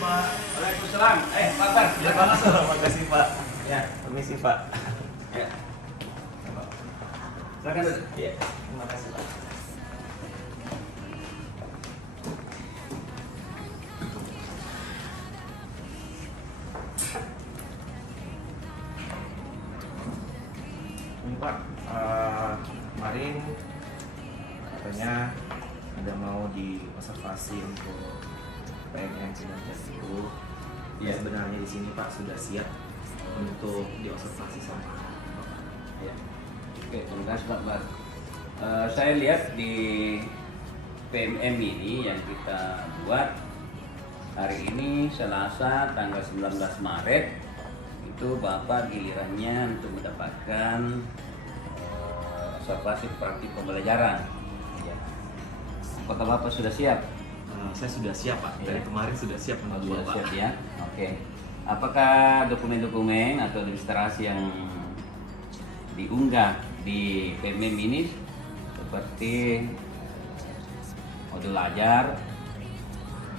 Pak. Waalaikumsalam. Pak Bar. Ya Pak, makasih Pak. Ya, permisi Pak. Ya. Silakan duduk. Ya, terima kasih Pak. Ini Pak, kemarin katanya ada mau diobservasi untuk PMM Cianjur itu. Ya, sebenarnya di sini Pak sudah siap untuk diobservasi sama Bapak. Ya. Oke, terima kasih Pak Bar. Saya lihat di PMM ini yang kita buat hari ini Selasa tanggal 19 Maret itu Bapak gilirannya untuk mendapatkan observasi praktik pembelajaran. Ya. Apakah Bapak sudah siap? Saya sudah siap Pak, dari kemarin sudah siap menunggu Sudah Bapak. siap ya. Oke. Apakah dokumen-dokumen atau ilustrasi yang diunggah di PMM ini seperti modul ajar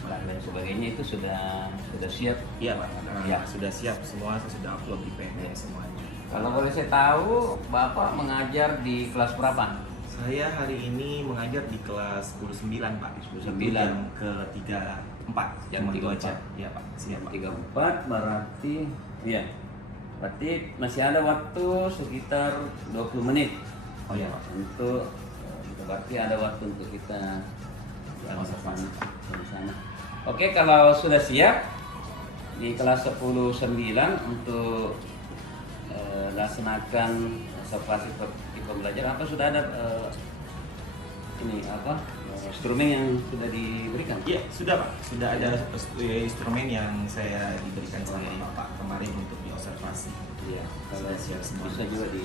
dan lain sebagainya itu sudah siap? Iya Pak, Ya. sudah siap semua, saya sudah upload di PMM semuanya. Kalau boleh saya tahu, Bapak mengajar di kelas berapa? Saya hari ini mengajar di kelas 19 Pak, 19. Jam ke-34. Jam Cuma itu 34. aja. Iya Pak, siap Pak. 34 berarti iya. Berarti masih ada waktu sekitar 20 menit. Oh iya Pak. Untuk berarti ada waktu untuk kita sama-sama. Oke, kalau sudah siap di kelas 10-9 untuk laksanakan observasi praktik pembelajaran, apa sudah ada instrumen yang sudah diberikan? Iya, sudah Pak. Sudah ada instrumen yang saya diberikan sama Bapak kemarin untuk diobservasi. Iya, Sudah siap semua. bisa juga di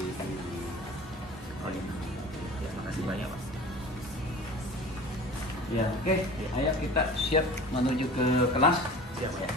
Oh iya. Ya, makasih banyak Pak. ya. Oke, ayo kita siap menuju ke kelas. Siap Pak.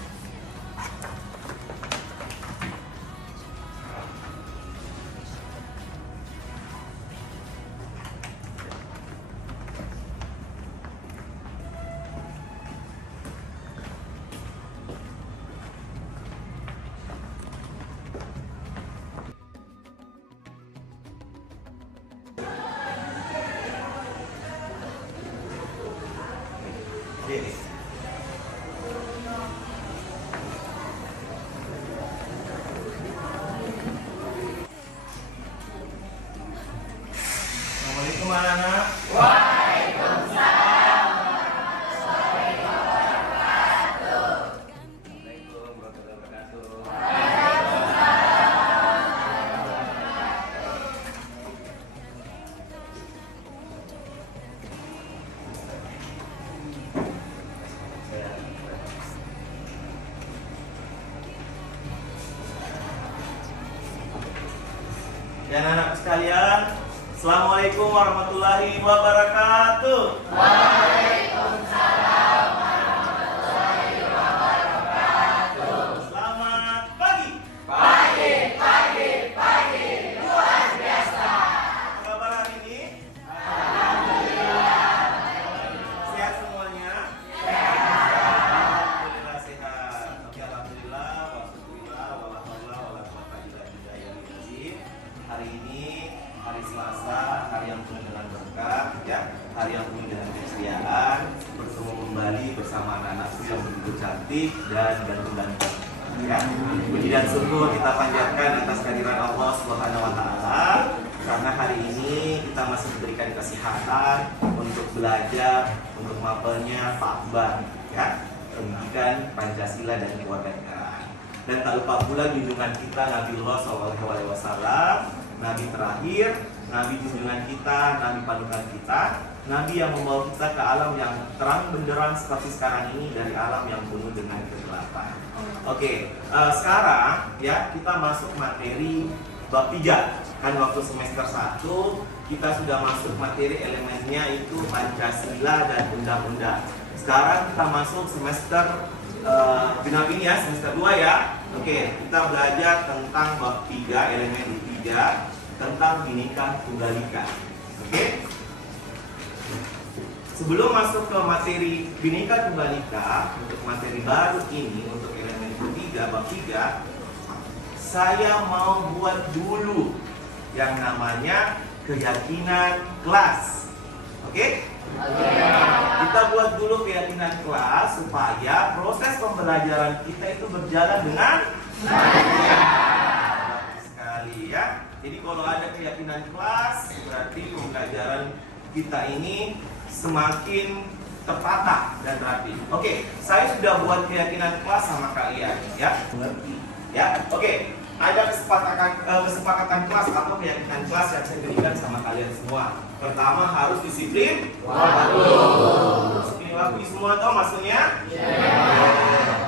Oke. Assalamualaikum anak-anak. Assalamualaikum warahmatullahi wabarakatuh. Dan anak sekalian, Assalamualaikum warahmatullahi wabarakatuh. Selamat pagi. Apa kabar hari ini? Sehat semuanya? Alhamdulillah sehat. Oke, alhamdulillah, walhamdulillah, wala haula wala quwwata illa billahil. Hari ini hari Selasa, hari yang penuh dengan berkah, ya, hari yang penuh dengan kesetiaan, bertemu kembali bersama anak-anakku yang begitu cantik dan ganteng-ganteng. Ya, puji dan syukur kita panjatkan atas kehadiran Allah Subhanahu wa taala karena hari ini kita masih diberikan kesehatan untuk belajar, untuk mapelnya Fakbar, ya, pendidikan Pancasila dan kewarganegaraan. Dan tak lupa pula junjungan kita Nabiullah SAW, Nabi terakhir, Nabi junjungan kita, Nabi panutan kita, Nabi yang membawa kita ke alam yang terang benderang seperti sekarang ini dari alam yang penuh dengan kegelapan. Oke, sekarang ya kita masuk materi bab 3. Kan waktu semester 1 kita sudah masuk materi elemennya itu Pancasila dan undang-undang. Sekarang kita masuk semester genap ini ya, semester 2 ya. Oke, kita belajar tentang bab 3, elemen di 3, tentang Bhinneka Tunggal Ika. Oke. sebelum masuk ke materi Bhinneka Tunggal Ika, untuk materi baru ini, untuk elemen ketiga, bab 3, saya mau buat dulu yang namanya keyakinan kelas. Oke? Kita buat dulu keyakinan kelas supaya proses pembelajaran kita itu berjalan dengan baik sekali ya. Jadi kalau ada keyakinan kelas, berarti pembelajaran kita ini semakin tertata dan rapi. Oke, saya sudah buat keyakinan kelas sama kalian ya. Mengerti ya? Oke, ada kesepakatan kelas atau keyakinan kelas yang saya berikan sama kalian semua. Pertama, harus disiplin waktu. Disiplin waktu semua toh maksudnya?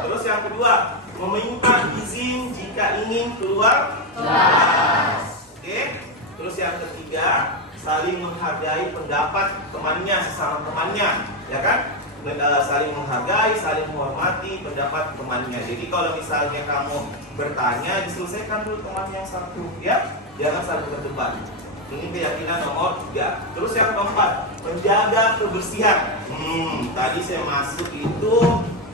Terus yang kedua, meminta izin jika ingin keluar kelas. Oke. Terus yang ketiga, saling menghargai pendapat temannya, sesama temannya, ya kan? Saling menghargai, saling menghormati pendapat temannya. Jadi kalau misalnya kamu bertanya, diselesaikan dulu teman yang satu, ya, jangan saling berdebat. Ini keyakinan nomor 3. Terus yang keempat, menjaga kebersihan. Tadi saya masuk itu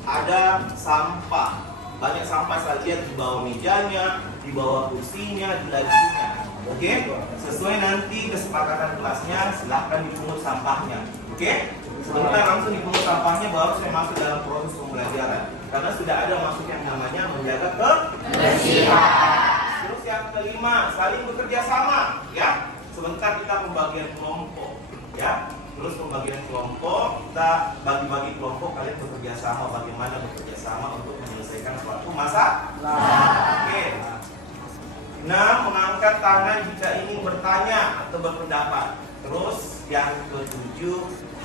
ada sampah, banyak sampah saya lihat di bawah mejanya, di bawah kursinya, di lacinya. Oke, sesuai nanti kesepakatan kelasnya, silahkan dipungut sampahnya. Oke, sebentar langsung dipungut sampahnya, baru saya masuk dalam proses pembelajaran. Karena sudah ada masuk yang namanya menjaga kebersihan. Terus yang kelima, saling bekerja sama, ya. Sebentar kita pembagian kelompok, ya. Terus pembagian kelompok, kita bagi-bagi kelompok, kalian bekerja sama, bagaimana bekerja sama untuk menyelesaikan suatu masalah. Oke. Nah, mengangkat tangan jika ingin bertanya atau berpendapat. Terus yang ke-7,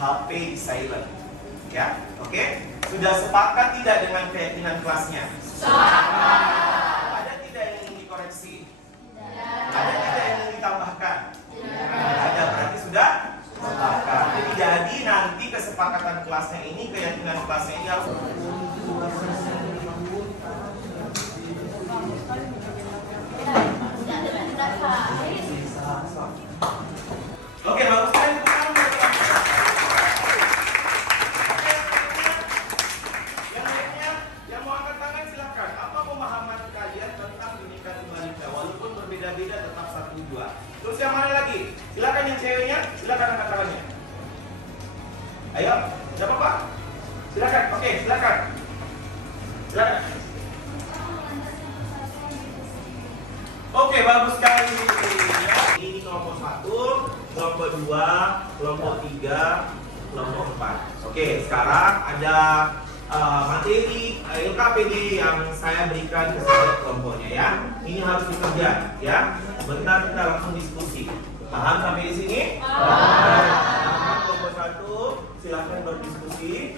HP di silent. Ya, oke? Sudah sepakat tidak dengan keyakinan kelasnya? Sepakat. Ada tidak yang ingin dikoreksi? Tidak. Ada tidak yang ingin ditambahkan? Tidak. Ada, berarti sudah sepakat. Jadi nanti kesepakatan kelasnya ini, keyakinan kelasnya ini harus oke, bagus sekali. Yang lainnya, yang mau angkat tangan silakan. Apa pemahaman kalian tentang Bhinneka Tunggal Ika? Walaupun berbeda-beda, tetap satu tujuan. Terus yang mana lagi? Silakan yang ceweknya, silakan angkat tangannya. Ayo, siapa Pak? Silakan. Oke, silakan. Silakan. Oke, bagus sekali. Ini kelompok 1, kelompok 2, kelompok 3, kelompok 4. Oke, sekarang ada materi LKPD yang saya berikan ke setiap kelompoknya ya. Ini harus dikerja ya. Bentar kita langsung diskusi. Paham sampai di sini? Paham. Kelompok 1 silakan berdiskusi.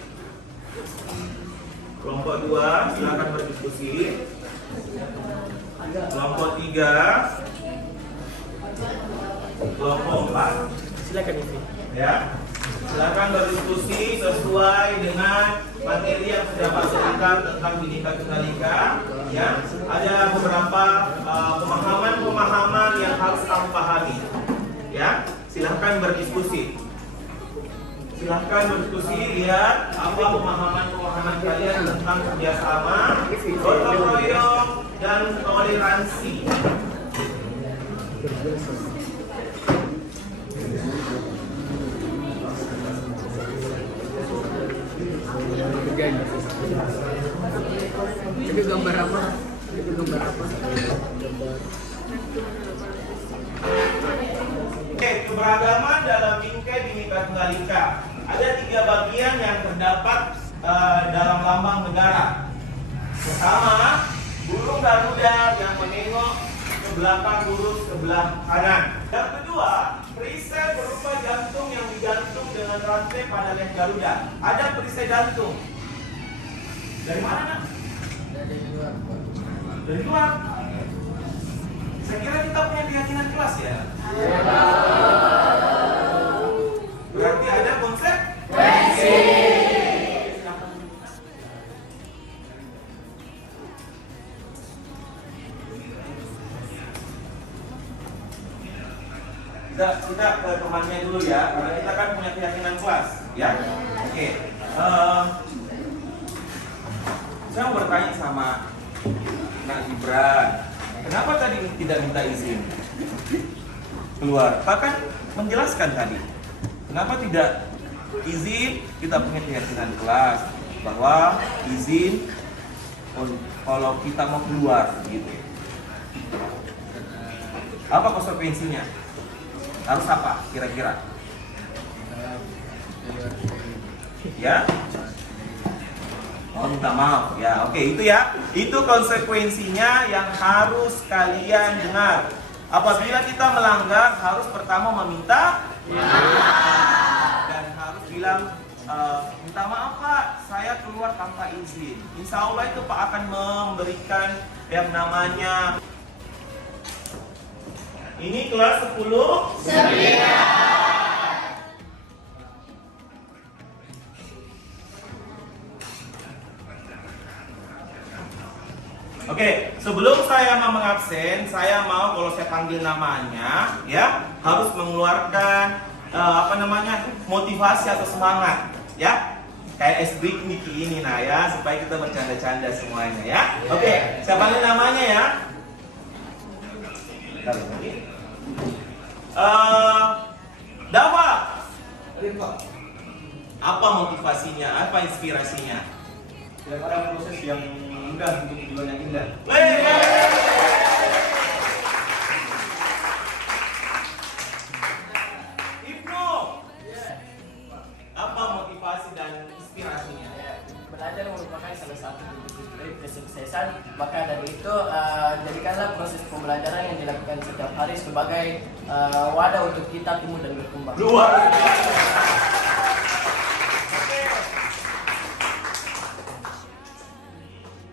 Kelompok 2 silakan berdiskusi. Kelompok 3, kelompok 4. Silakan Ivi. Ya, silakan berdiskusi sesuai dengan materi yang sudah Pak berikan tentang Bhinneka Tunggal Ika. Ya, ada beberapa pemahaman yang harus kamu pahami. Ya, silakan berdiskusi. Silahkan berdiskusi, lihat apa pemahaman kalian tentang kerjasama, gotong royong, dan toleransi. Itu gambar apa? Itu gambar apa? Oke, keberagaman dalam bingkai Bhinneka Tunggal Ika. Ada 3 bagian yang terdapat dalam lambang negara. Pertama, burung Garuda yang menengok ke belakang lurus ke belah kanan. Yang kedua, perisai berupa jantung yang digantung dengan rantai pada leher Garuda. Ada perisai jantung. Dari mana, Nak? Dari luar. Dari luar. Saya kira kita punya keyakinan kelas ya. Berarti ada konsep kita ke temannya dulu ya, karena kita kan punya keyakinan kelas. Ya, oke. Saya mau bertanya sama Nak Gibran, kenapa tadi tidak minta izin keluar? Pak kan menjelaskan tadi, kenapa tidak izin? Kita punya keyakinan di kelas bahwa izin kalau kita mau keluar gitu. Apa konsekuensinya? Harus apa kira-kira? Ya? Oh, minta maaf. Ya, oke, itu ya. Itu konsekuensinya yang harus kalian dengar. Apabila kita melanggar, harus pertama meminta dan harus bilang minta maaf Pak, saya keluar tanpa izin. Insya Allah itu Pak akan memberikan yang namanya. Ini kelas 10. Oke, sebelum saya mau mengabsen, saya mau kalau saya panggil namanya, ya harus mengeluarkan motivasi atau semangat, ya. Kayak SB Niki ini, nah ya, supaya kita bercanda-canda semuanya, ya. Oke, saya panggil namanya ya. Dawa. Apa motivasinya? Apa inspirasinya? Ya, ada proses yang mudah untuk tujuan yang indah. Ibnu, apa motivasi dan inspirasinya? Belajar merupakan salah satu dari kesuksesan. Maka dari itu jadikanlah proses pembelajaran yang dilakukan setiap hari sebagai wadah untuk kita tumbuh dan berkembang. Luar biasa.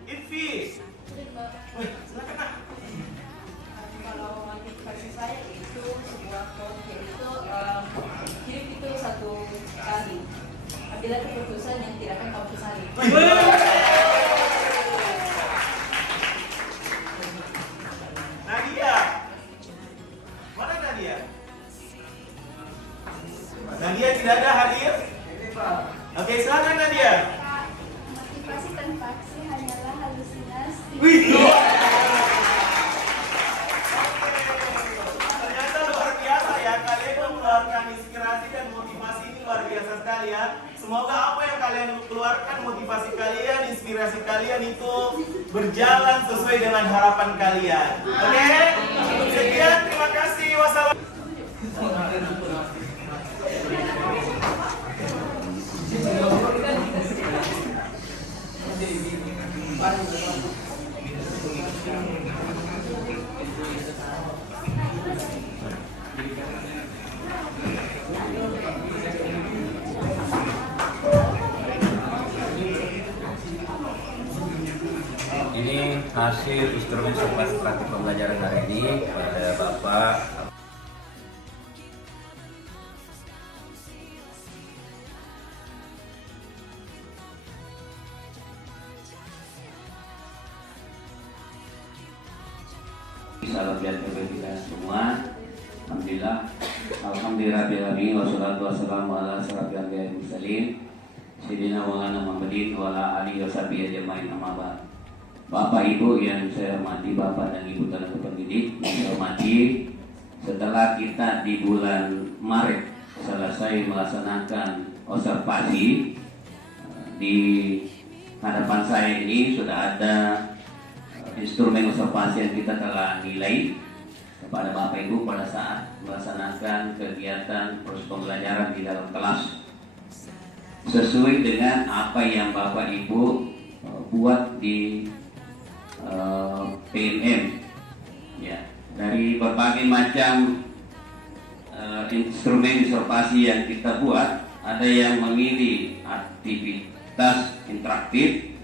Itfi, silakan Nak. Kalau motivasi saya itu sebuah quote, yaitu hidup itu satu kali. Ambillah keputusan yang tidak akan kamu sesali. Nadia, mana Nadia? Nadia tidak ada hadir? Oke, silakan Nadia. Motivasi tanpa aksi hanyalah halusinasi. Wih, ternyata luar biasa ya, kalian mengeluarkan inspirasi dan motivasi ini luar biasa sekali ya. Semoga apa yang kalian keluarkan, motivasi kalian, inspirasi kalian itu berjalan sesuai dengan harapan kalian. Oke? Sekian, terima kasih. Wassalamualaikum. Ini hasil instrumen survei praktik pembelajaran hari ini pada Bapak. Salam sejahtera kita semua. Alhamdulillahirabbil wassalatu wassalamu ala asyrofil anbiya'i wal mursalin sayyidina wa maulana Muhammadin wa ala alihi washabihi ajmain, amma ba'd. Bapak Ibu yang saya hormati, Bapak dan Ibu tenaga pendidik yang saya hormati, setelah kita di bulan Maret selesai melaksanakan observasi, di hadapan saya ini sudah ada instrumen observasi yang kita telah nilai kepada Bapak Ibu pada saat melaksanakan kegiatan proses pembelajaran di dalam kelas sesuai dengan apa yang Bapak Ibu buat di PMM ya. Dari berbagai macam instrumen observasi yang kita buat, ada yang memilih aktivitas interaktif,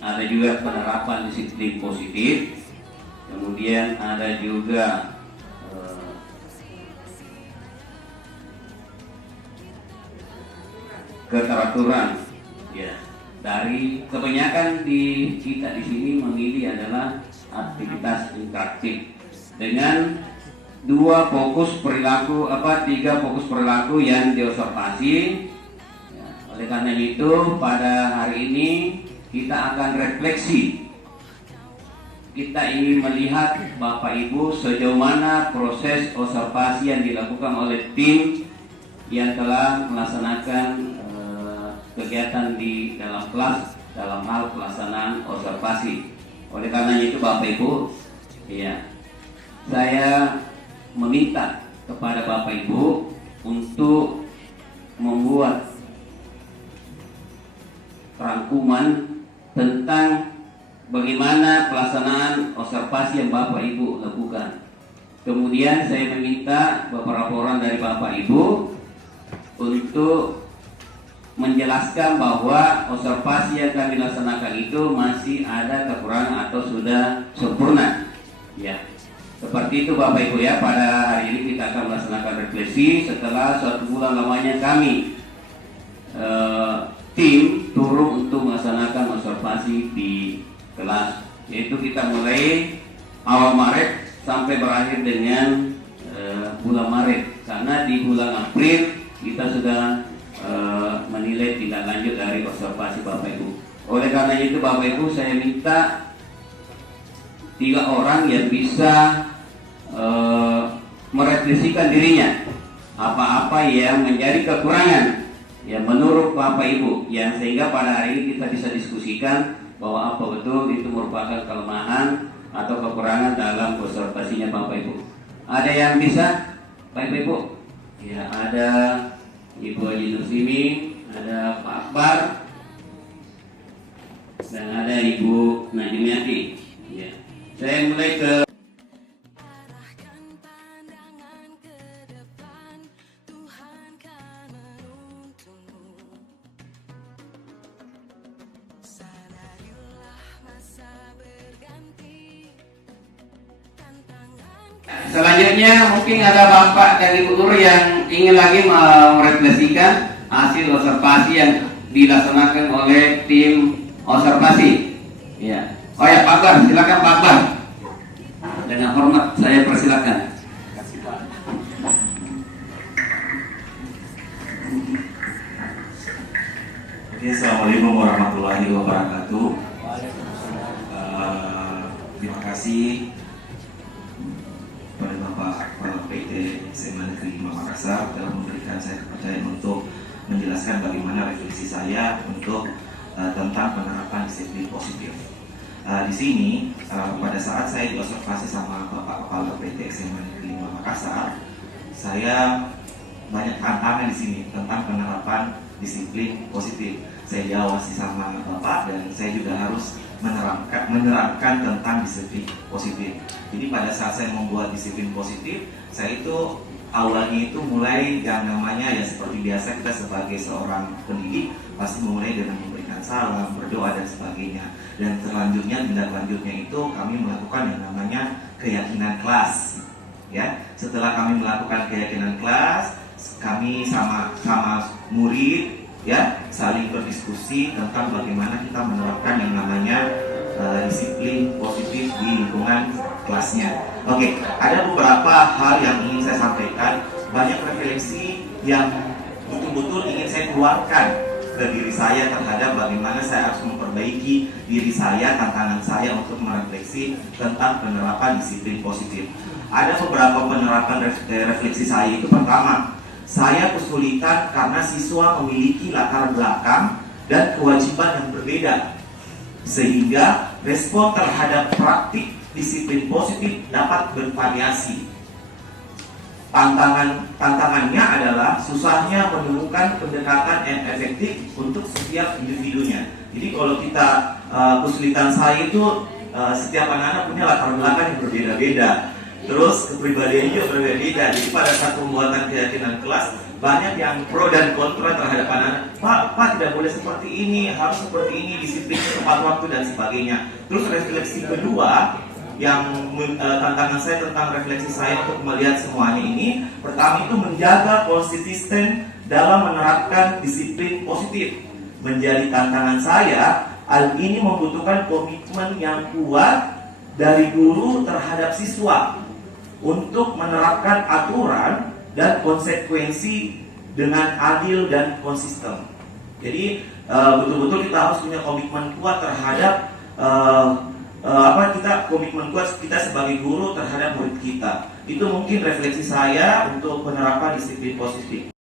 ada juga penerapan disiplin positif, kemudian ada juga keteraturan ya. Dari kebanyakan di kita di sini memilih adalah aktivitas interaktif dengan tiga fokus perilaku yang diobservasi, Oleh karena itu, pada hari ini kita akan refleksi. Kita ingin melihat Bapak Ibu sejauh mana proses observasi yang dilakukan oleh tim yang telah melaksanakan kegiatan di dalam kelas dalam hal pelaksanaan observasi. Oleh karena itu, Bapak Ibu, ya, saya meminta kepada Bapak Ibu untuk membuat rangkuman tentang bagaimana pelaksanaan observasi yang Bapak Ibu lakukan. Kemudian saya meminta beberapa orang dari Bapak Ibu untuk menjelaskan bahwa observasi yang kami laksanakan itu masih ada kekurangan atau sudah sempurna. Ya, seperti itu Bapak Ibu ya. Pada hari ini kita akan melaksanakan refleksi setelah 1 bulan lamanya kami tim turun untuk melaksanakan observasi di kelas, yaitu kita mulai awal Maret sampai berakhir dengan bulan Maret, karena di bulan April kita sudah menilai tindak lanjut dari observasi Bapak Ibu. Oleh karena itu Bapak Ibu, saya minta 3 orang yang bisa merefleksikan dirinya apa-apa yang menjadi kekurangan ya menurut Bapak Ibu, ya, sehingga pada hari ini kita bisa diskusikan bahwa apa betul itu merupakan kelemahan atau kekurangan dalam observasinya Bapak Ibu. Ada yang bisa, Bapak Ibu? Ya, ada Ibu Haji Nursimi, ada Pak Akbar, dan ada Ibu Najmiati. Ya. Saya mulai ke selanjutnya. Mungkin ada Bapak dan Ibu guru yang ingin lagi merefleksikan hasil observasi yang dilaksanakan oleh tim observasi. Ya. Oh ya, Pak Akbar, silakan Pak Akbar. Dengan hormat saya persilakan. Oke, Assalamualaikum warahmatullahi wabarakatuh. Terima kasih pada Bapak Kepala PT SMA Negeri 5 Makassar telah memberikan saya kepercayaan untuk menjelaskan bagaimana refleksi saya untuk tentang penerapan disiplin positif. Di sini pada saat saya diobservasi sama Bapak Kepala PT SMA Negeri 5 Makassar, saya banyak tantangan di sini tentang penerapan disiplin positif. Saya diawasi sama Bapak dan saya juga harus menerapkan tentang disiplin positif. Jadi pada saat saya membuat disiplin positif, saya itu awalnya itu mulai yang namanya ya seperti biasa kita sebagai seorang pendidik pasti memulai dengan memberikan salam, berdoa dan sebagainya. Dan selanjutnya tindak lanjutnya itu kami melakukan yang namanya keyakinan kelas. Ya, setelah kami melakukan keyakinan kelas, kami sama murid ya saling berdiskusi tentang bagaimana kita menerapkan yang namanya disiplin positif di lingkungan kelasnya. Oke, ada beberapa hal yang ingin saya sampaikan. Banyak refleksi yang betul-betul ingin saya keluarkan ke diri saya terhadap bagaimana saya harus memperbaiki diri saya, tantangan saya untuk merefleksi tentang penerapan disiplin positif. Ada beberapa penerapan refleksi saya. Itu pertama, saya kesulitan karena siswa memiliki latar belakang dan kewajiban yang berbeda, sehingga respon terhadap praktik disiplin positif dapat bervariasi. Tantangannya adalah susahnya menemukan pendekatan yang efektif untuk setiap individunya. Jadi kalau kita kesulitan saya itu setiap anak-anak punya latar belakang yang berbeda-beda. Terus kepribadiannya juga berbeda. Jadi pada saat pembuatan keyakinan kelas banyak yang pro dan kontra terhadap anak. Pak tidak boleh seperti ini, harus seperti ini, disiplin tepat waktu dan sebagainya. Terus refleksi kedua yang tantangan saya tentang refleksi saya untuk melihat semuanya ini, pertama itu menjaga konsisten dalam menerapkan disiplin positif. Menjadi tantangan saya, hal ini membutuhkan komitmen yang kuat dari guru terhadap siswa untuk menerapkan aturan dan konsekuensi dengan adil dan konsisten. Jadi betul-betul kita harus punya komitmen kuat terhadap komitmen kuat kita sebagai guru terhadap murid kita. Itu mungkin refleksi saya untuk penerapan disiplin positif.